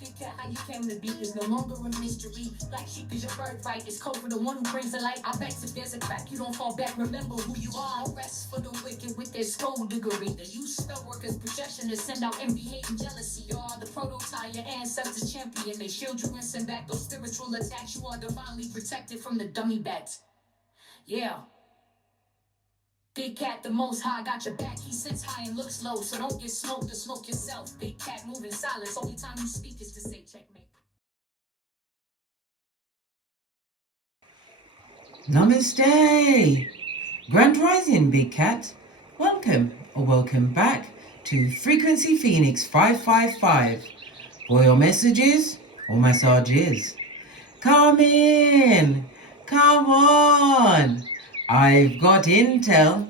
How you came to be is no longer a mystery. Black sheep is your birthright. It's code for the one who brings the light. I bet if there's a crack, you don't fall back. Remember who you are. No rest for the wicked with their skullduggery. The use spell workers' projection to send out envy, hate, and jealousy. You are the prototype, your ancestors champion. They shield you and send back those spiritual attacks. You are divinely protected from the dummy bats. Yeah. Big cat, the most high, got your back. He sits high and looks low, so don't get smoked or smoke yourself. Big cat, moving silence. Only time you speak is to say checkmate. Namaste. Grand Rising, Big Cat. Welcome or welcome back to Frequency Phoenix 555. For your messages or massages, come in. Come on. I've got intel.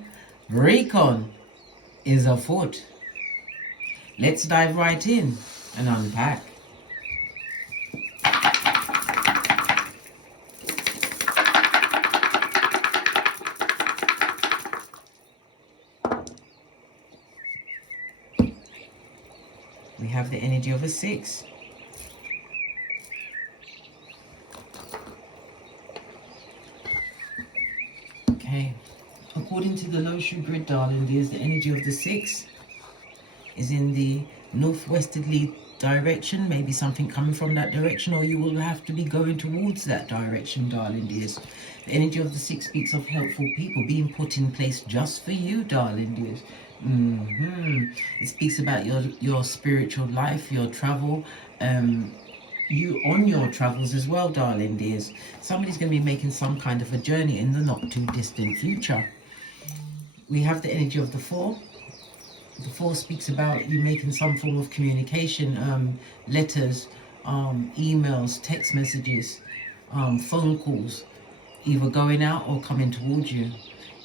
Recon is afoot. Let's dive right in and unpack. We have the energy of a 6. Okay, according to the Loshu grid, darling, there's the energy of the 6 is in the northwesterly direction. Maybe something coming from that direction, or you will have to be going towards that direction, darling dears. The energy of the 6 speaks of helpful people being put in place just for you, darling dears. It speaks about your spiritual life, your travel, you on your travels as well, darling dears. Somebody's going to be making some kind of a journey in the not too distant future. We have the energy of the 4. The 4 speaks about you making some form of communication, letters, emails, text messages, phone calls, either going out or coming towards you.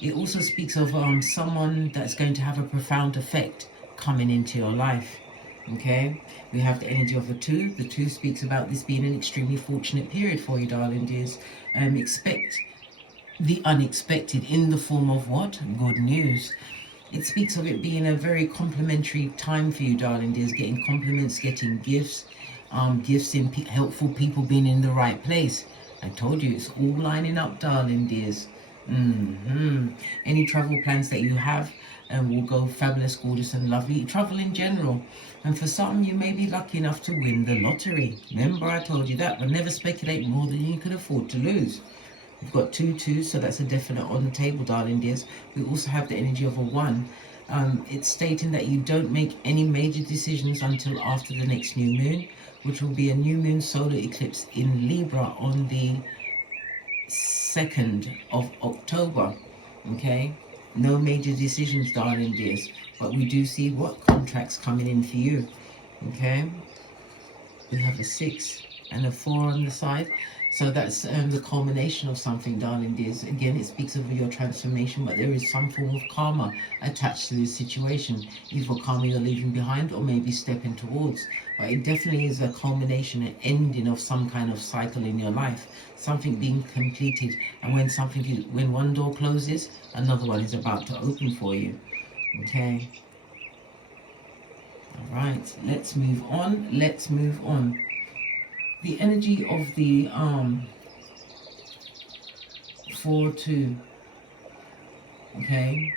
It also speaks of someone that's going to have a profound effect coming into your life. Okay, we have the energy of the 2. The 2 speaks about this being an extremely fortunate period for you, darling dears. Expect the unexpected in the form of what? Good news. It speaks of it being a very complimentary time for you, darling dears. Getting compliments, getting gifts, gifts in helpful people being in the right place. I told you, it's all lining up, darling dears. Any travel plans that you have will go fabulous, gorgeous and lovely. Travel in general. And for some, you may be lucky enough to win the lottery. Remember, I told you that, but never speculate more than you can afford to lose. We've got 2 2s, so that's a definite on the table, darling dears. We also have the energy of a 1. It's stating that you don't make any major decisions until after the next new moon, which will be a new moon solar eclipse in Libra on the 2nd of October. Okay, no major decisions, darling dears, but we do see what contracts coming in for you. Okay, we have a 6 and a 4 on the side, so that's the culmination of something, darling dears. Again, it speaks of your transformation, but there is some form of karma attached to this situation, either karma you're leaving behind or maybe stepping towards. But it definitely is a culmination, an ending of some kind of cycle in your life, something being completed. And when one door closes, another one is about to open for you. Okay, all right, let's move on. The energy of the 4-2. Okay,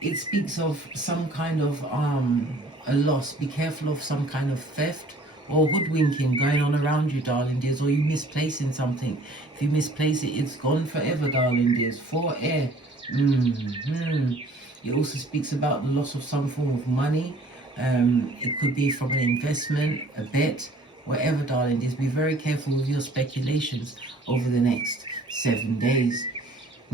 it speaks of some kind of a loss. Be careful of some kind of theft or hoodwinking going on around you, darling dears, or you misplacing something. If you misplace it, it's gone forever, darling dears. 4 air. It also speaks about the loss of some form of money. It could be from an investment, a bet, whatever, darling dears. Be very careful with your speculations over the next 7 days.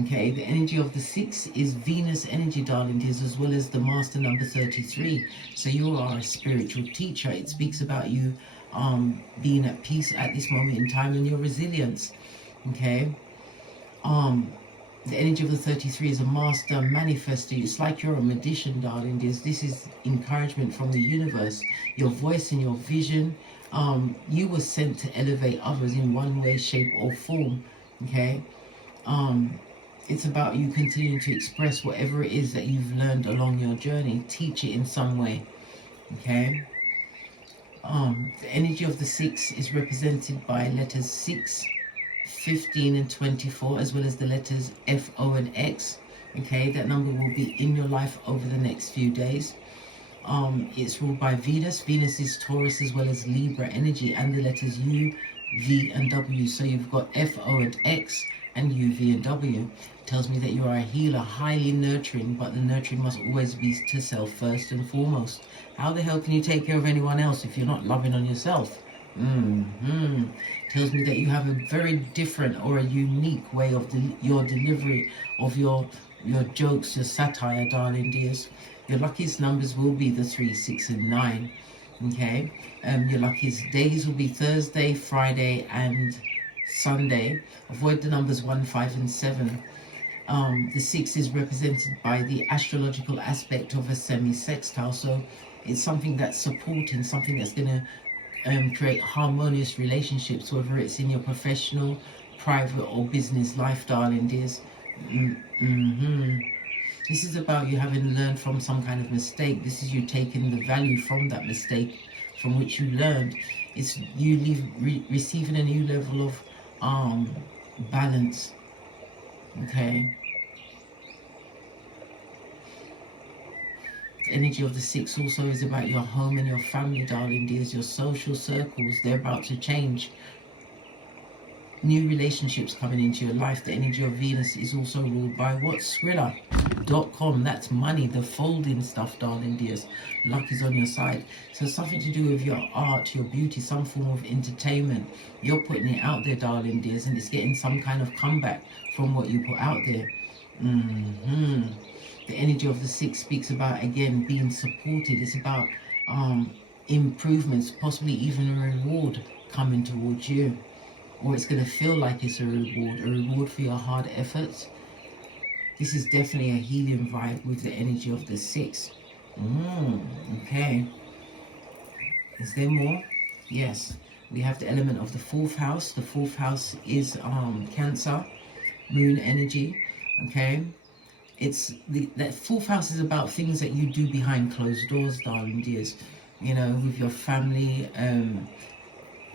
Okay, the energy of the 6 is Venus energy, darling dears, as well as the master number 33. So you are a spiritual teacher. It speaks about you being at peace at this moment in time and your resilience. Okay, the energy of the 33 is a master manifester. It's like you're a magician, darling dears. This is encouragement from the universe. Your voice and your vision. You were sent to elevate others in one way, shape or form. Okay, it's about you continuing to express whatever it is that you've learned along your journey. Teach it in some way. Okay, The energy of the 6 is represented by letters 6, 15 and 24, as well as the letters F, O and X. Okay, that number will be in your life over the next few days. It's ruled by Venus. Venus is Taurus as well as Libra energy, and the letters U, V and W. So you've got F, O and X and U, V and W. Tells me that you are a healer, highly nurturing, but the nurturing must always be to self first and foremost. How the hell can you take care of anyone else if you're not loving on yourself? Tells me that you have a very different or a unique way of your delivery of your jokes, your satire, darling dears. Your luckiest numbers will be the 3, 6 and 9. Okay, your luckiest days will be Thursday, Friday and Sunday. Avoid the numbers 1, 5 and 7. The 6 is represented by the astrological aspect of a semi-sextile, so it's something that's supporting, something that's going to create harmonious relationships, whether it's in your professional, private or business life, darling dears. This is about you having learned from some kind of mistake. This is you taking the value from that mistake from which you learned. It's you receiving a new level of balance. Okay. The energy of the 6 also is about your home and your family, darling dears. Your social circles, they're about to change. New relationships coming into your life. The energy of Venus is also ruled by what? Skrilla.com. That's money, the folding stuff, darling dears. Luck is on your side. So something to do with your art, your beauty, some form of entertainment. You're putting it out there, darling dears, and it's getting some kind of comeback from what you put out there. The energy of the 6 speaks about, again, being supported. It's about improvements, possibly even a reward coming towards you. Or it's going to feel like it's a reward for your hard efforts. This is definitely a healing vibe with the energy of the 6. Okay. Is there more? Yes. We have the element of the 4th house. The 4th house is Cancer, moon energy. Okay. It's that 4th house is about things that you do behind closed doors, darling dears. You know, with your family.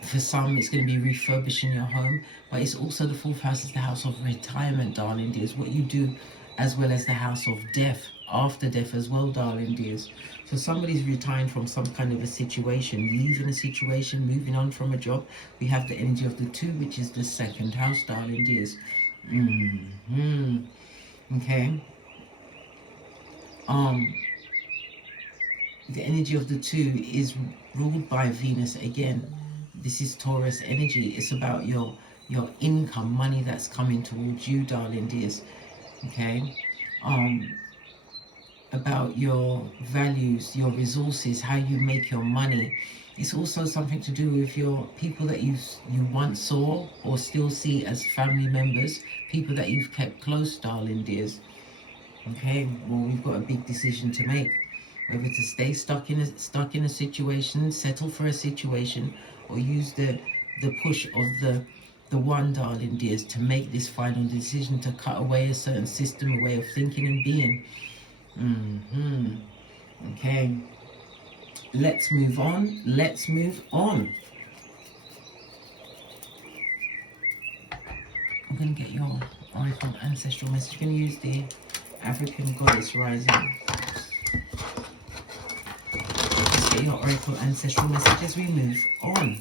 For some, it's going to be refurbishing your home, but it's also the 4th house is the house of retirement, darling dears. What you do, as well as the house of death, after death as well, darling dears. So somebody's retiring from some kind of a situation, leaving a situation, moving on from a job. We have the energy of the 2, which is the 2nd house, darling dears. Okay. The energy of the 2 is ruled by Venus again. This is Taurus energy. It's about your income, money that's coming towards you, darling dears. Okay. About your values, your resources, how you make your money. It's also something to do with your people that you once saw or still see as family members, people that you've kept close, darling dears. Okay. Well, we've got a big decision to make. Whether to stay stuck in a situation, settle for a situation, or use the push of the one, darling dears, to make this final decision to cut away a certain system, a way of thinking and being. Okay. Let's move on. Let's move on. I'm going to get your Oracle Ancestral message. I'm going to use the African Goddess Rising. Your Oracle Ancestral message as we move on.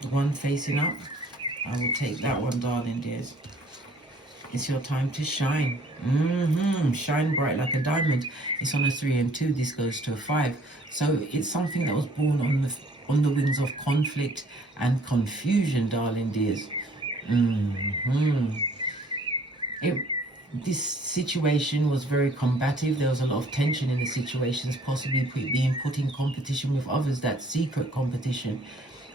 The one facing up, I will take that one, darling dears. It's your time to shine. Shine bright like a diamond. It's on a 3 and 2. This goes to a 5. So it's something that was born on the wings of conflict and confusion, darling dears. This situation was very combative. There was a lot of tension in the situations, possibly being put in competition with others, that secret competition.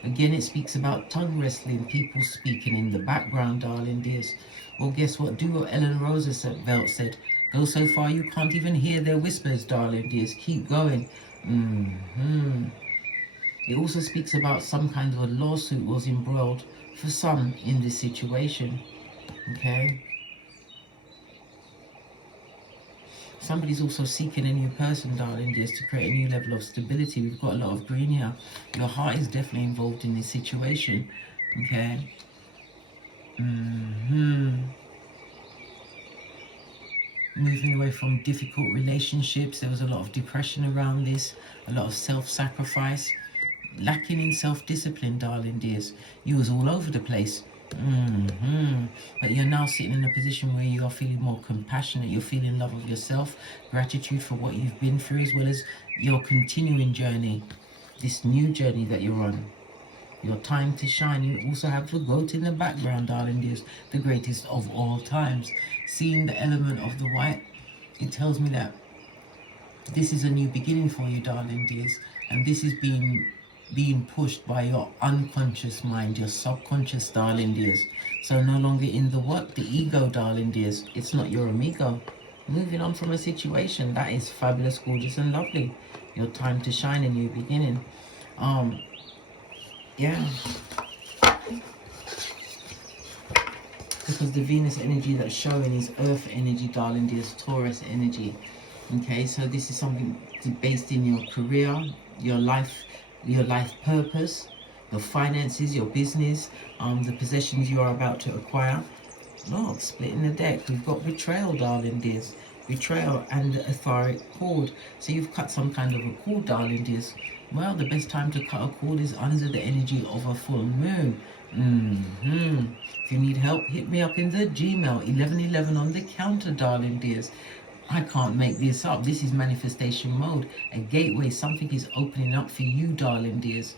Again, it speaks about tongue wrestling, people speaking in the background, darling dears. Well, guess what? Do what Ellen Roosevelt said. Go so far you can't even hear their whispers, darling dears. Keep going. It also speaks about some kind of a lawsuit was embroiled for some in this situation. Okay. Somebody's also seeking a new person, darling, just to create a new level of stability. We've got a lot of green here. Your heart is definitely involved in this situation. Okay. Moving away from difficult relationships. There was a lot of depression around this, a lot of self-sacrifice, lacking in self-discipline, darling dears. You was all over the place. But you're now sitting in a position where you are feeling more compassionate. You're feeling love of yourself, gratitude for what you've been through, as well as your continuing journey, this new journey that you're on. Your time to shine. You also have the goat in the background, darling dears, the greatest of all times. Seeing the element of the white, it tells me that this is a new beginning for you, darling dears, and this is being pushed by your unconscious mind, your subconscious, darling dears. So no longer in the what? The ego, darling dears. It's not your amigo. Moving on from a situation that is fabulous, gorgeous, and lovely. Your time to shine, a new beginning. Yeah. Because the Venus energy that's showing is Earth energy, darling dears, Taurus energy. Okay, so this is something based in your career, your life purpose, your finances, your business, the possessions you are about to acquire. Look, splitting the deck. We've got betrayal, darling dears. Betrayal and the etheric cord. So you've cut some kind of a cord, darling dears. Well, the best time to cut a cord is under the energy of a full moon. If you need help, hit me up in the Gmail, 1111 on the counter, darling dears. I can't make this up. This is manifestation mode. A gateway. Something is opening up for you, darling dears.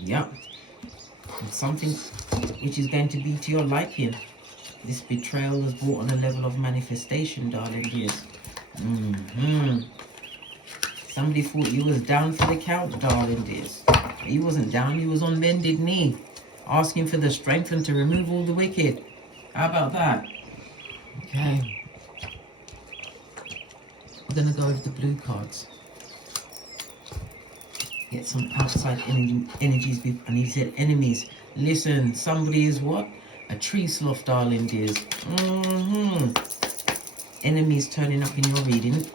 Yep. It's something which is going to be to your liking. This betrayal was brought on a level of manifestation, darling dears. Somebody thought you was down for the count, darling dears. He wasn't down. He was on bended knee, asking for the strength and to remove all the wicked. How about that? Okay. We're going to go over the blue cards. Get some outside energies. And he said, enemies. Listen, somebody is what? A tree sloth, darling dears. Enemies turning up in your reading.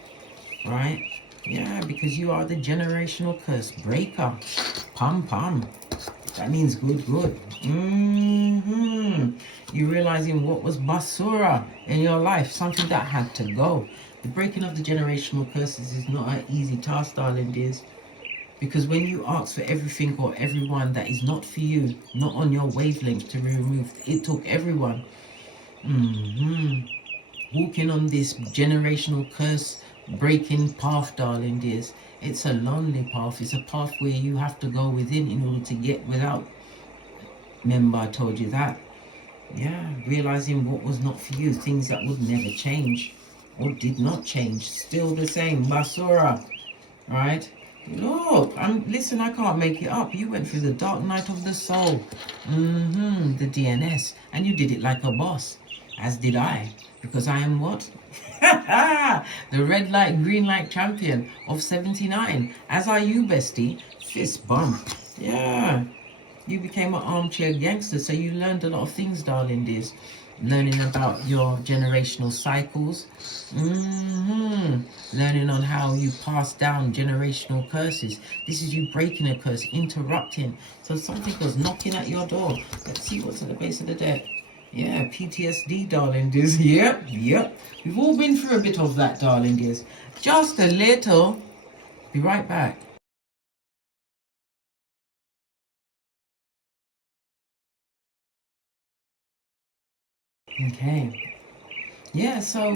Right? Yeah, because you are the generational curse breaker. Pum pum. That means good, good. You realizing what was basura in your life, something that had to go. The breaking of the generational curses is not an easy task, darling dears. Because when you ask for everything or everyone that is not for you, not on your wavelength to be removed, it took everyone. Walking on this generational curse breaking path, darling dears. It's a lonely path. It's a path where you have to go within in order to get without. Remember I told you that. Yeah, realizing what was not for you, things that would never change or did not change, still the same. Basura, right? Look, listen, I can't make it up. You went through the dark night of the soul, the DNS, and you did it like a boss, as did I, because I am what? The red light, green light champion of 79. As are you, bestie. Fist bump. Yeah. You became an armchair gangster, so you learned a lot of things, darling dears. Learning about your generational cycles. Learning on how you pass down generational curses. This is you breaking a curse, interrupting. So something was knocking at your door. Let's see what's at the base of the deck. Yeah, PTSD, darling dears. Yep. We've all been through a bit of that, darling dears. Just a little. Be right back. Okay. Yeah, so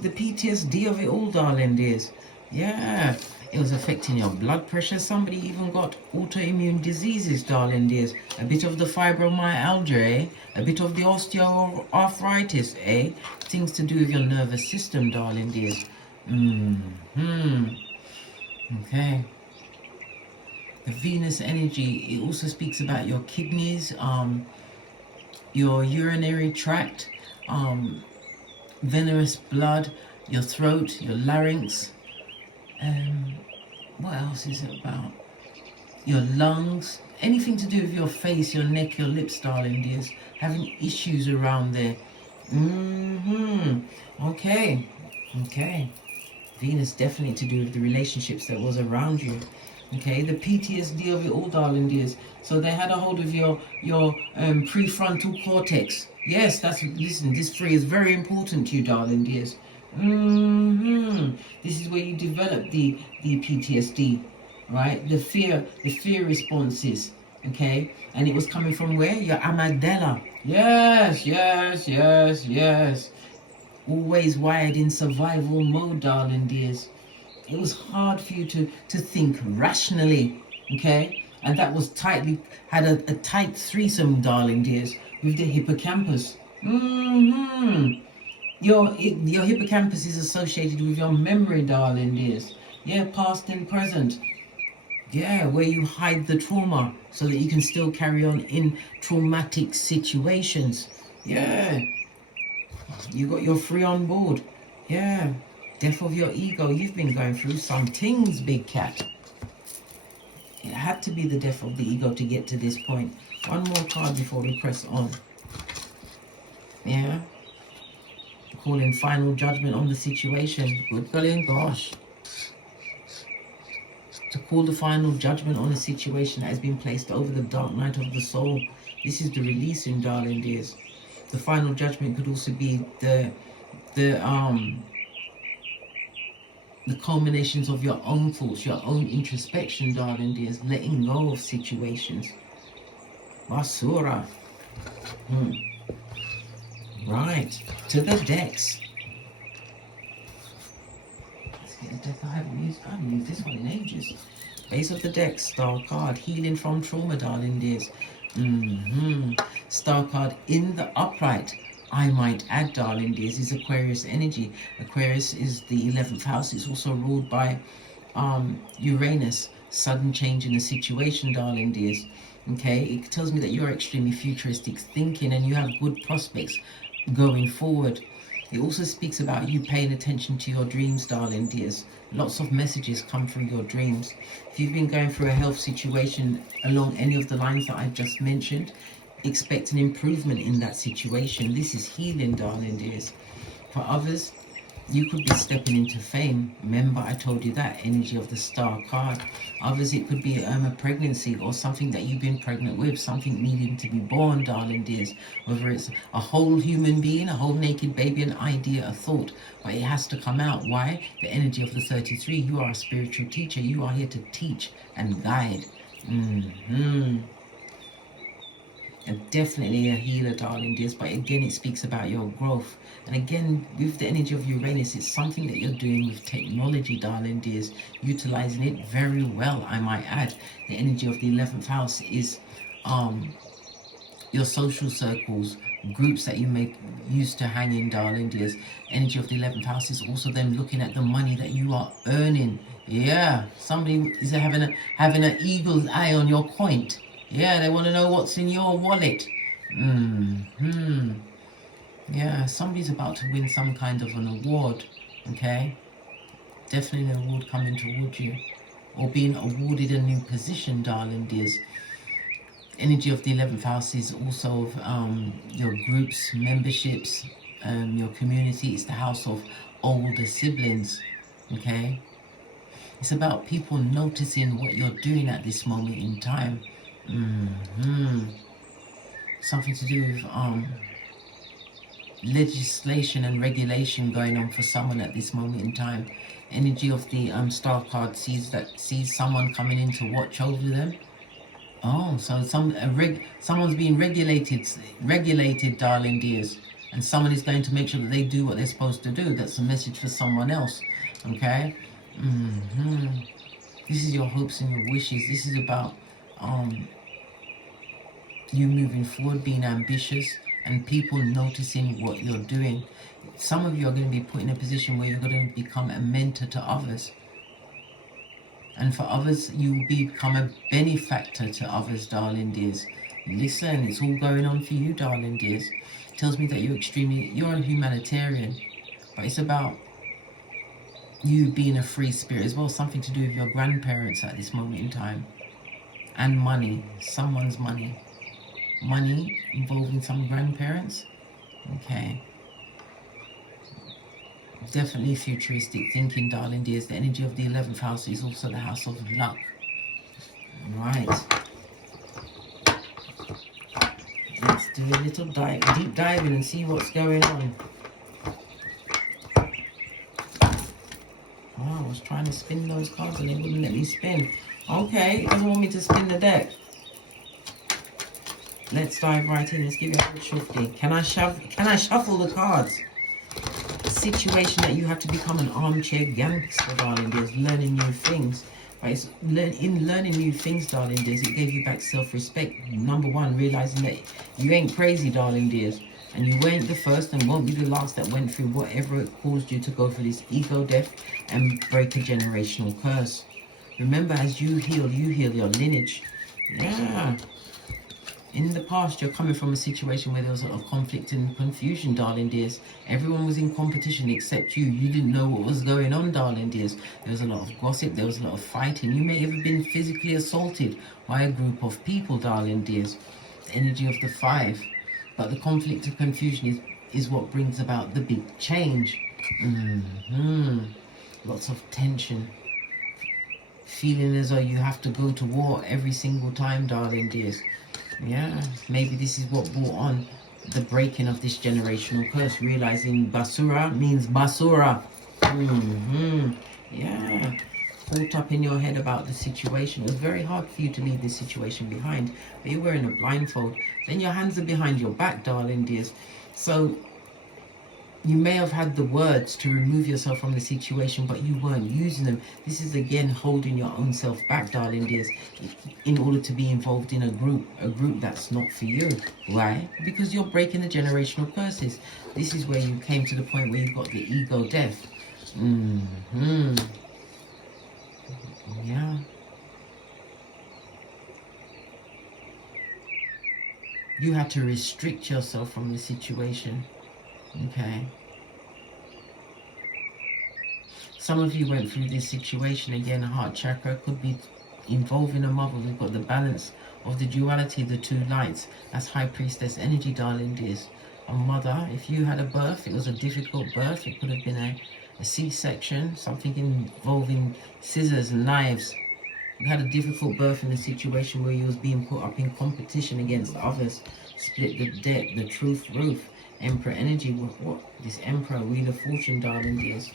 the PTSD of it all, darling dears. Yeah, it was affecting your blood pressure. Somebody even got autoimmune diseases, darling dears. A bit of the fibromyalgia, eh? A bit of the osteoarthritis, eh? Things to do with your nervous system, darling dears. Okay. The Venus energy, it also speaks about your kidneys, your urinary tract, venomous blood, your throat, your larynx. What else is it about? your lungs, anything to do with your face, your neck, your lips, darling dears, having issues around there. Okay. Venus definitely to do with the relationships that was around you. Okay, the PTSD of it all, darling dears. So they had a hold of your prefrontal cortex. Yes, listen, this 3 is very important to you, darling dears. This is where you develop the PTSD, right? The fear responses. Okay, and it was coming from where? Your amygdala. Yes. Always wired in survival mode, darling dears. It was hard for you to think rationally, okay? And that was had a tight threesome, darling dears, with the hippocampus. Your hippocampus is associated with your memory, darling dears. Yeah, past and present. Yeah, where you hide the trauma so that you can still carry on in traumatic situations. Yeah. You got your 3 on board. Yeah. Death of your ego. You've been going through some things, big cat. It had to be the death of the ego to get to this point. One more card before we press on. Yeah. Calling final judgment on the situation. Good golly gosh. To call the final judgment on a situation that has been placed over the dark night of the soul. This is the releasing, darling dears. The final judgment could also be the culminations of your own thoughts, your own introspection, darling dears, letting go of situations. Basura. Right, to the decks. Let's get a deck I haven't used this one in ages. Base of the deck, star card, healing from trauma, darling dears. Star card in the upright. I might add, darling dears, is Aquarius energy. Aquarius is the 11th house. It's also ruled by Uranus. Sudden change in the situation, darling dears. Okay, it tells me that you're extremely futuristic thinking and you have good prospects going forward. It also speaks about you paying attention to your dreams, darling dears. Lots of messages come through your dreams. If you've been going through a health situation along any of the lines that I've just mentioned, expect an improvement in that situation. This is healing, darling dears. For others, you could be stepping into fame. Remember, I told you that energy of the star card. Others, it could be a pregnancy or something that you've been pregnant with, something needing to be born, darling dears. Whether it's a whole human being, a whole naked baby, an idea, a thought, but it has to come out. Why? The energy of the 33. You are a spiritual teacher. You are here to teach and guide. And definitely a healer, darling dears, but again it speaks about your growth. And again, with the energy of Uranus, it's something that you're doing with technology, darling dears, utilizing it very well, I might add. The energy of the 11th house is your social circles, groups that you may used to hang in, darling dears. Energy of the 11th house is also them looking at the money that you are earning. Yeah, somebody is having an eagle's eye on your coin. Yeah, they want to know what's in your wallet. Yeah, somebody's about to win some kind of an award. Okay, definitely an award coming towards you, or being awarded a new position, darling dears. Energy of the 11th house is also your groups, memberships, your community. It's the house of older siblings. Okay, it's about people noticing what you're doing at this moment in time. Something to do with legislation and regulation going on for someone at this moment in time. Energy of the star card sees someone coming in to watch over them. Oh, so someone's being regulated, darling dears, and someone is going to make sure that they do what they're supposed to do. That's a message for someone else. Okay. This is your hopes and your wishes. This is about you moving forward, being ambitious, and people noticing what you're doing. Some of you are going to be put in a position where you're going to become a mentor to others. And for others, you will become a benefactor to others, darling dears. Listen, it's all going on for you, darling dears. It tells me that you're a humanitarian. But it's about you being a free spirit as well. Something to do with your grandparents at this moment in time. and money, someone's money. Money involving some grandparents. Okay. Definitely futuristic thinking, darling dears. The energy of the 11th house is also the house of luck. Right. Let's do a little deep diving and see what's going on. Oh, I was trying to spin those cards and they wouldn't let me spin. Okay, it doesn't want me to spin the deck. Let's dive right in. Let's give it a good shufty. Can I shuffle the cards? A situation that you have to become an armchair gangster, darling dears, learning new things. But it's in learning new things, darling dears, it gave you back self-respect. Number one, realizing that you ain't crazy, darling dears, and you weren't the first and won't be the last that went through whatever it caused you to go through this ego death and break a generational curse. Remember, as you heal your lineage. Yeah. In the past, you're coming from a situation where there was a lot of conflict and confusion, darling dears. Everyone was in competition except you. You didn't know what was going on, darling dears. There was a lot of gossip. There was a lot of fighting. You may have been physically assaulted by a group of people, darling dears. The energy of the 5. But the conflict and confusion is what brings about the big change. Lots of tension. Feeling as though you have to go to war every single time, darling dears. Yeah, maybe this is what brought on the breaking of this generational curse, realizing basura means basura. Yeah, caught up in your head about the situation. It was very hard for you to leave this situation behind, but you're wearing a blindfold. Then your hands are behind your back, darling dears. So you may have had the words to remove yourself from the situation, but you weren't using them. This is again holding your own self back, darling dears, in order to be involved in a group that's not for you. Why? Because you're breaking the generational curses. This is where you came to the point where you've got the ego death. Yeah. You had to restrict yourself from the situation. Okay. Some of you went through this situation. Again, heart chakra could be involving a mother. We've got the balance of the duality, the two lights. That's high priestess energy, darling dears. A mother, if you had a birth, it was a difficult birth. It could have been a C-section, something involving scissors and knives. You had a difficult birth in a situation where you was being put up in competition against others. Split the deck, the truth roof. Emperor energy, what? This Emperor, Wheel of Fortune, darling dears.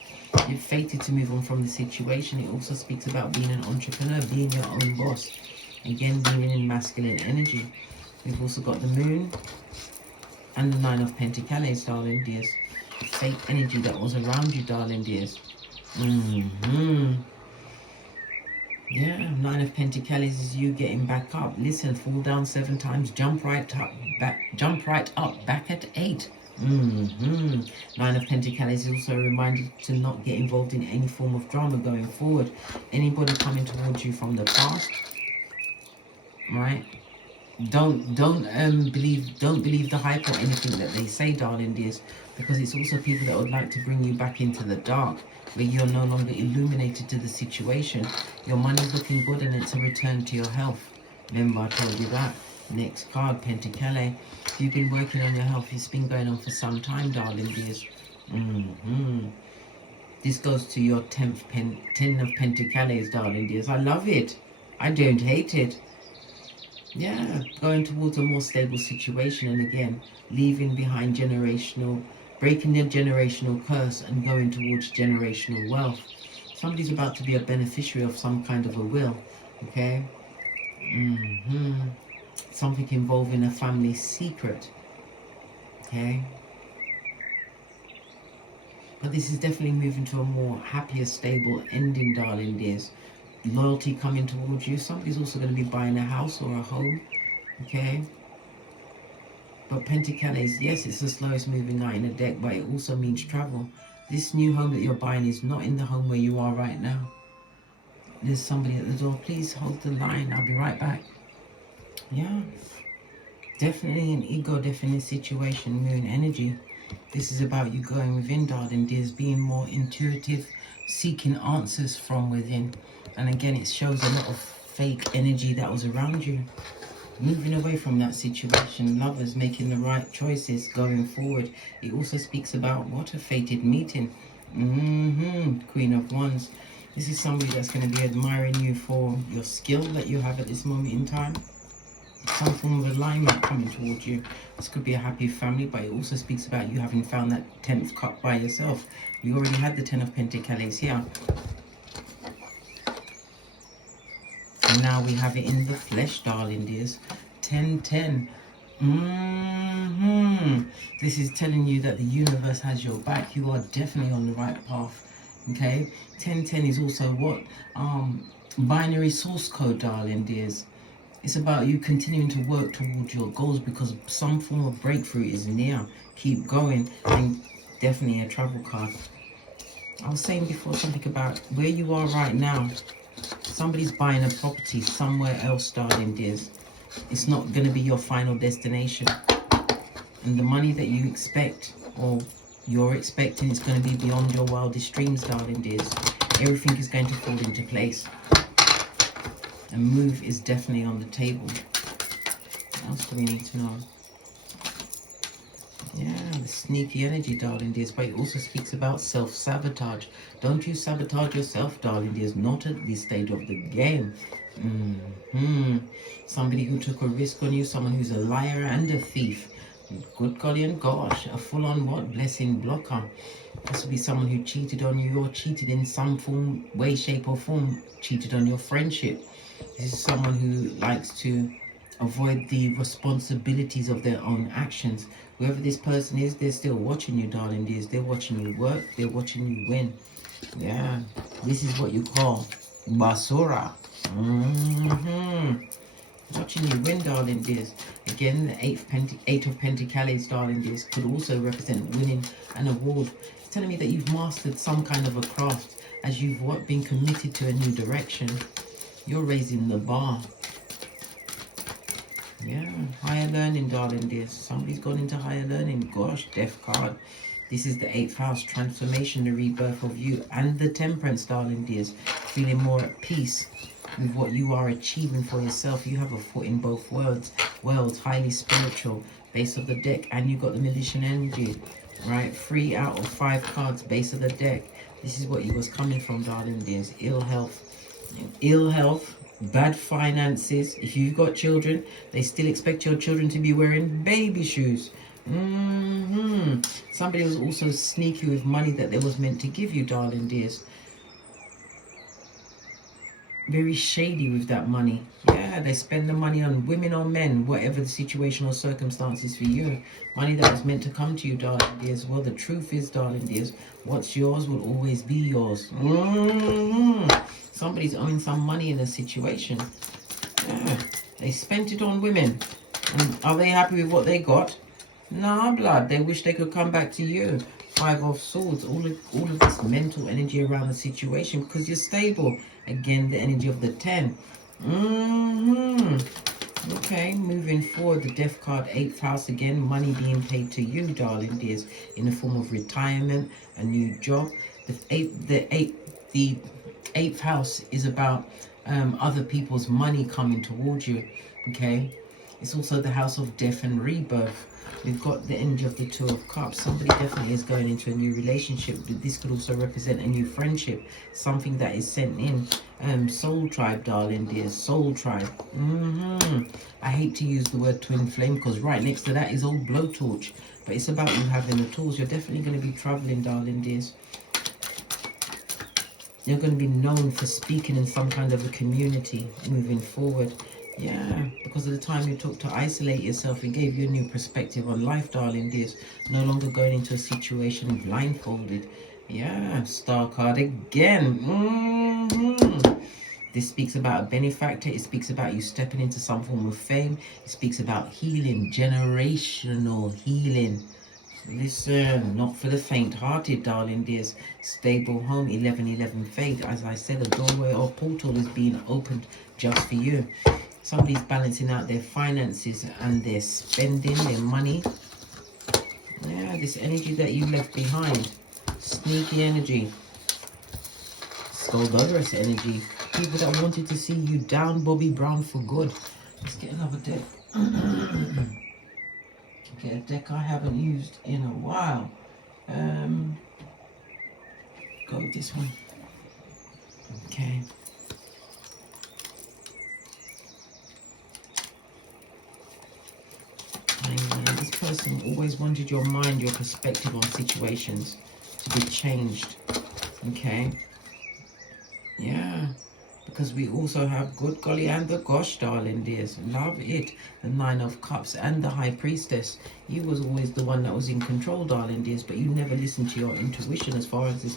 You're fated to move on from the situation. It also speaks about being an entrepreneur, being your own boss. Again, being in masculine energy. We've also got the Moon and the 9 of Pentacles, darling dears. Fate energy that was around you, darling dears. Yeah, 9 of Pentacles is you getting back up. Listen, fall down 7 times, jump right up, back at 8. 9 of Pentacles is also a reminder to not get involved in any form of drama going forward. Anybody coming towards you from the past, right? Don't believe the hype or anything that they say, darling dears, because it's also people that would like to bring you back into the dark, where you're no longer illuminated to the situation. Your money's looking good and it's a return to your health. Remember, I told you that. Next card, Pentacles. If you've been working on your health, it's been going on for some time, darling dears. This goes to your 10 of Pentacles, darling dears. I love it. I don't hate it. Yeah, going towards a more stable situation, and again, leaving behind breaking the generational curse and going towards generational wealth. Somebody's about to be a beneficiary of some kind of a will, okay? Something involving a family secret, okay? But this is definitely moving to a more happier, stable ending, darling dears. Loyalty coming towards you. Somebody's also going to be buying a house or a home, okay? But Pentacles, yes, it's the slowest moving knight in the deck, but it also means travel. This new home that you're buying is not in the home where you are right now. There's somebody at the door. Please hold the line. I'll be right back. Yeah, definitely an ego definite situation, Moon energy. This is about you going within, darling dears, being more intuitive, seeking answers from within. And again, it shows a lot of fake energy that was around you. Moving away from that situation, lovers making the right choices going forward. It also speaks about what a fated meeting. Queen of Wands. This is somebody that's going to be admiring you for your skill that you have at this moment in time. Some form of alignment coming towards you. This could be a happy family, but it also speaks about you having found that 10th cup by yourself. You already had the 10 of Pentacles here. And now we have it in the flesh, darling dears. 10-10. This is telling you that the universe has your back. You are definitely on the right path. Okay. 10-10 is also what? Binary source code, darling dears. It's about you continuing to work towards your goals because some form of breakthrough is near. Keep going. And definitely a travel card. I was saying before something about where you are right now. Somebody's buying a property somewhere else, darling dears. It's not going to be your final destination. And the money that you expect or you're expecting is going to be beyond your wildest dreams, darling dears. Everything is going to fall into place. A move is definitely on the table. What else do we need to know? Yeah, the sneaky energy, darling dears. But it also speaks about self-sabotage. Don't you sabotage yourself, darling dears. Not at this stage of the game. Somebody who took a risk on you. Someone who's a liar and a thief. Good golly and gosh. A full-on what? Blessing blocker. Possibly someone who cheated on you or cheated in some form, way, shape or form. Cheated on your friendship. This is someone who likes to avoid the responsibilities of their own actions. Whoever this person is, they're still watching you, darling dears. They're watching you work. They're watching you win. Yeah, this is what you call basura. Watching you win, darling dears. Again, the eight of Pentacles, darling dears, could also represent winning an award. It's telling me that you've mastered some kind of a craft as you've been committed to a new direction. You're raising the bar. Yeah, higher learning, darling dears. Somebody's gone into higher learning. Gosh, death card. This is the 8th house, transformation, the rebirth of you. And the temperance, darling dears. Feeling more at peace with what you are achieving for yourself. You have a foot in both worlds. Highly spiritual. Base of the deck. And you got the magician energy. Right, 3 out of 5 cards, base of the deck. This is what you was coming from, darling dears. Ill health. Bad finances. If you've got children, they still expect your children to be wearing baby shoes. Somebody was also sneaky with money that they was meant to give you, darling dears. Very shady with that money. Yeah, they spend the money on women or men, whatever the situation or circumstances for you. Money that was meant to come to you, darling dears. Well, the truth is, darling dears, what's yours will always be yours. Somebody's owing some money in a situation. Yeah, they spent it on women. And are they happy with what they got? Nah, blood. They wish they could come back to you. 5 of Swords. All of this mental energy around the situation because you're stable. Again, the energy of the 10. Okay, moving forward, the death card, 8th house again. Money being paid to you, darling dears, in the form of retirement, a new job. The 8th house is about other people's money coming towards you. Okay, it's also the house of death and rebirth. We've got the energy of the 2 of Cups. Somebody definitely is going into a new relationship. This could also represent a new friendship. Something that is sent in. Soul tribe, darling dears. Soul tribe. I hate to use the word twin flame because right next to that is old blowtorch. But it's about you having the tools. You're definitely going to be traveling, darling dears. You're going to be known for speaking in some kind of a community moving forward. Yeah, because of the time you took to isolate yourself, it gave you a new perspective on life, darling dears. No longer going into a situation blindfolded. Yeah, star card again. This speaks about a benefactor. It speaks about you stepping into some form of fame. It speaks about healing, generational healing. Listen, not for the faint-hearted, darling dears. Stable home, 11-11 fate. As I said, a doorway or portal is being opened just for you. Somebody's balancing out their finances and their spending, their money. Yeah, this energy that you left behind. Sneaky energy. Skullduggerous energy. people that wanted to see you down Bobby Brown for good. Let's get another deck. Okay, a deck I haven't used in a while. Go with this one. Okay. This person always wanted your mind, your perspective on situations to be changed. Okay. Yeah. Because we also have good golly and the gosh, darling dears. Love it. The Nine of Cups and the High Priestess. You was always the one that was in control, darling dears, but you never listened to your intuition as far as this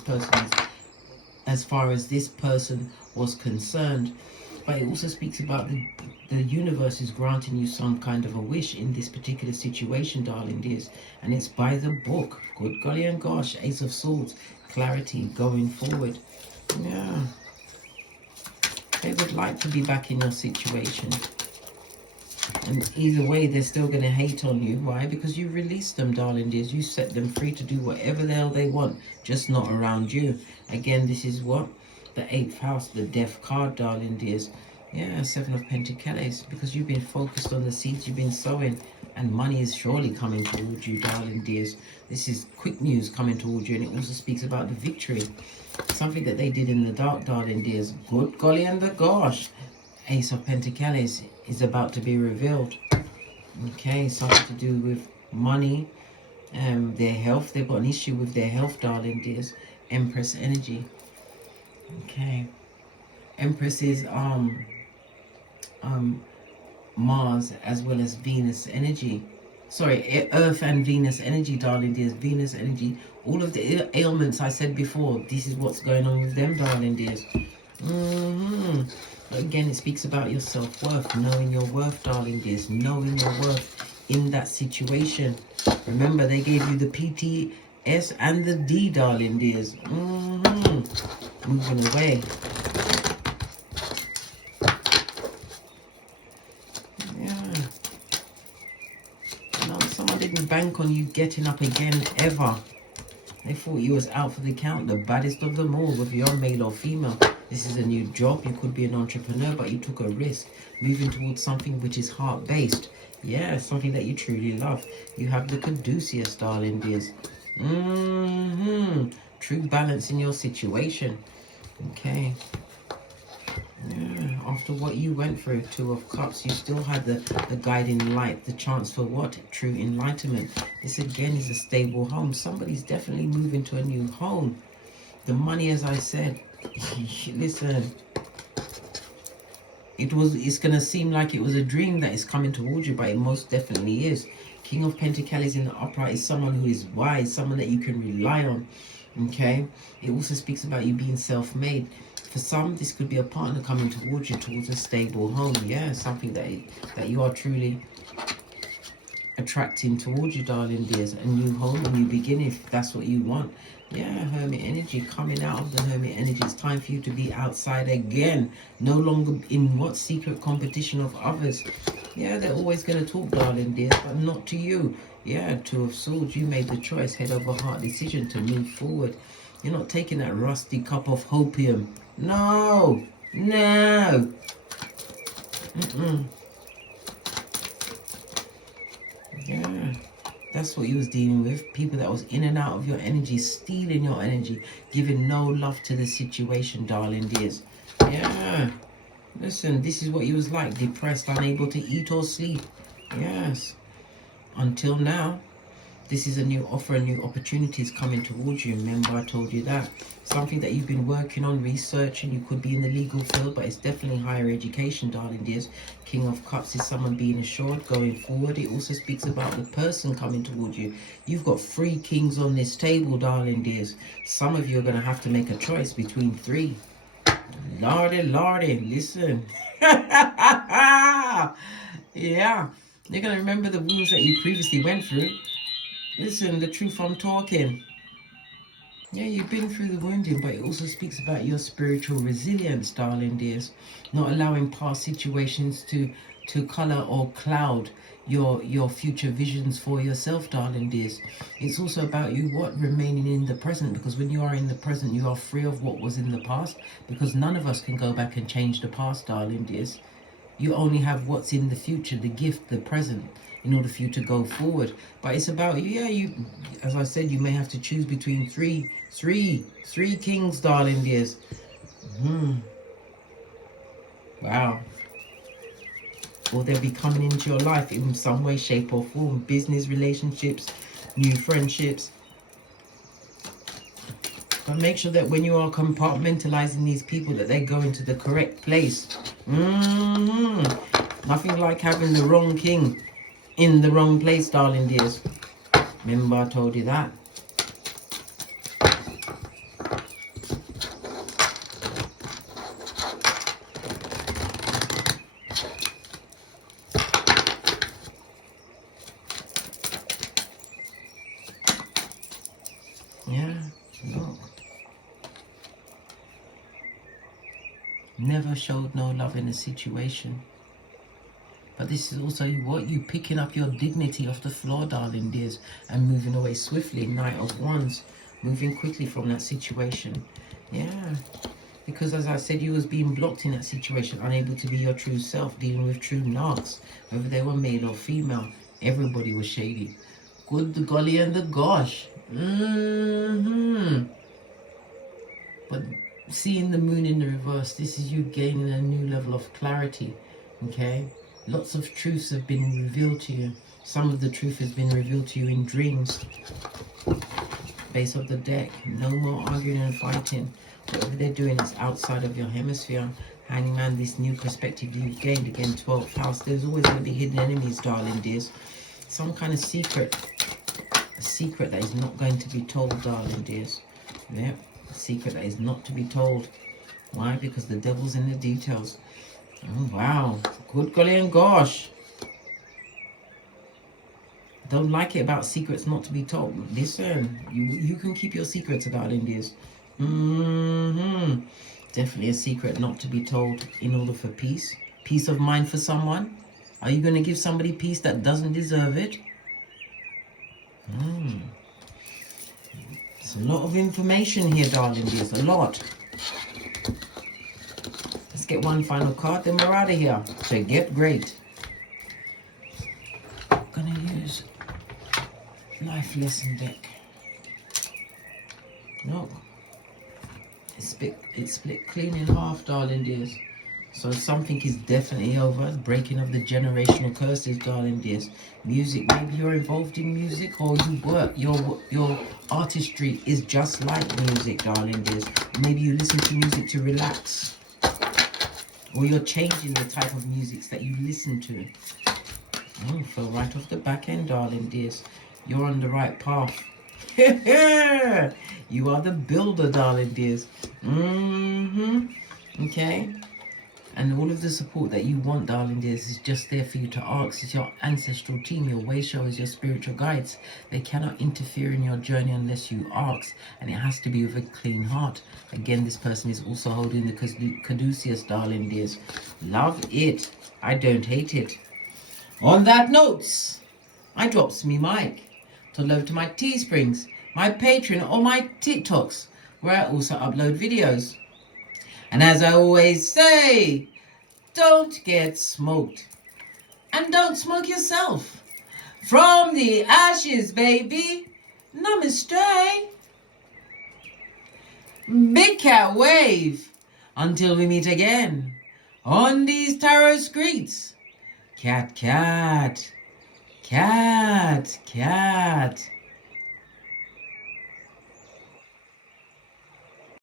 person was concerned. But it also speaks about the universe is granting you some kind of a wish in this particular situation, darling dears. And it's by the book. Good golly and gosh. Ace of Swords. Clarity going forward. Yeah. They would like to be back in your situation. And either way, they're still going to hate on you. Why? Because you released them, darling dears. You set them free to do whatever the hell they want, just not around you. Again, this is what? The 8th house, the death card, darling dears. Yeah, 7 of Pentacles. Because you've been focused on the seeds you've been sowing. And money is surely coming towards you, darling dears. This is quick news coming towards you. And it also speaks about the victory. Something that they did in the dark, darling dears. Good golly and the gosh. Ace of Pentacles is about to be revealed. Okay, something to do with money, their health. They've got an issue with their health, darling dears. Empress energy. Okay. Empress is Mars as well as Venus energy. Sorry, Earth and Venus energy, darling dears. Venus energy. All of the ailments I said before, this is what's going on with them, darling dears. Again, it speaks about your self-worth, knowing your worth, darling dears, knowing your worth in that situation. Remember, they gave you the PTS and the D, darling dears. Moving away. Yeah. No, someone didn't bank on you getting up again, ever. They thought you was out for the count, the baddest of them all, whether you're male or female. This is a new job. You could be an entrepreneur, but you took a risk. Moving towards something which is heart-based. Yeah, something that you truly love. You have the Caduceus, darling dears. True balance in your situation. Okay. Yeah, after what you went through, 2 of Cups, you still had the guiding light, the chance for what? True enlightenment. This again is a stable home. Somebody's definitely moving to a new home. The money, as I said, listen, it's going to seem like it was a dream that is coming towards you, but it most definitely is. King of Pentacles in the upright is someone who is wise, someone that you can rely on. Okay, it also speaks about you being self-made. For some, this could be a partner coming towards you, towards a stable home. Yeah, something that you are truly attracting towards you, darling dears. A new home, a new beginning, if that's what you want. Yeah, Hermit energy, coming out of the Hermit energy. It's time for you to be outside again. No longer in what? Secret competition of others. Yeah, they're always going to talk, darling dears, but not to you. Yeah, 2 of Swords, you made the choice, head over heart decision to move forward. You're not taking that rusty cup of hopium. No, no. Yeah, that's what you was dealing with. People that was in and out of your energy, stealing your energy, giving no love to the situation, darling dears. Yeah, listen, this is what you was like, depressed, unable to eat or sleep. Yes, until now. This is a new offer, a new opportunities coming towards you. Remember, I told you that. Something that you've been working on, researching. You could be in the legal field, but it's definitely higher education, darling dears. King of Cups is someone being assured going forward. It also speaks about the person coming towards you. You've got 3 kings on this table, darling dears. Some of you are going to have to make a choice between 3. Lordy, lordy, listen. Yeah. You're going to remember the wounds that you previously went through. Listen, the truth I'm talking. Yeah, you've been through the wounding, but it also speaks about your spiritual resilience, darling dears. Not allowing past situations to to color or cloud your future visions for yourself, darling dears. It's also about you remaining in the present, because when you are in the present, you are free of what was in the past, because none of us can go back and change the past, darling dears. You only have what's in the future, the gift, the present, in order for you to go forward. But it's about you, you, as I said, you may have to choose between three kings, darling dears. Wow. Or they'll be coming into your life in some way, shape or form. Business relationships, new friendships. But make sure that when you are compartmentalizing these people, that they go into the correct place. Nothing like having the wrong king in the wrong place, darling dears. Remember I told you that. Yeah, look. Never showed no love in a situation. But this is also what you picking up your dignity off the floor, darling dears, and moving away swiftly. Knight of Wands, moving quickly from that situation. Yeah, because as I said, you was being blocked in that situation, unable to be your true self, dealing with true narcs, whether they were male or female. Everybody was shady. Good, the golly and the gosh. But seeing the moon in the reverse, this is you gaining a new level of clarity. Okay, lots of truths have been revealed to you. Some of the truth has been revealed to you in dreams. Base of the deck, no more arguing and fighting. Whatever they're doing is outside of your hemisphere. Hangman, this new perspective you've gained. Again, 12th house. There's always going to be hidden enemies, darling dears. Some kind of secret. A secret that is not going to be told, darling dears. Yep, a secret that is not to be told. Why? Because the devil's in the details. Oh, wow. Good golly and gosh. Don't like it about secrets not to be told. Listen, you can keep your secrets, darling dears. Definitely a secret not to be told in order for peace. Peace of mind for someone. Are you going to give somebody peace that doesn't deserve it? It's a lot of information here, darling dears. A lot. Let's get one final card, then we're out of here. So get great. I'm going to use Life Lesson deck. No. It's split clean in half, darling dears. So something is definitely over. Breaking of the generational curses, darling dears. Music, maybe you're involved in music, or you work. Your artistry is just like music, darling dears. Maybe you listen to music to relax. Or you're changing the type of music that you listen to. Oh, fell right off the back end, darling dears. You're on the right path. You are the builder, darling dears. Okay. And all of the support that you want, darling dears, is just there for you to ask. It's your ancestral team, your way showers, your spiritual guides. They cannot interfere in your journey unless you ask. And it has to be with a clean heart. Again, this person is also holding the caduceus, darling dears. Love it. I don't hate it. On that note, I drops me mic to love to my Teesprings, my Patreon, or my TikToks, where I also upload videos. And as I always say, don't get smoked. And don't smoke yourself. From the ashes, baby. Namaste. Big cat wave. Until we meet again on these tarot streets. Cat, cat. Cat, cat.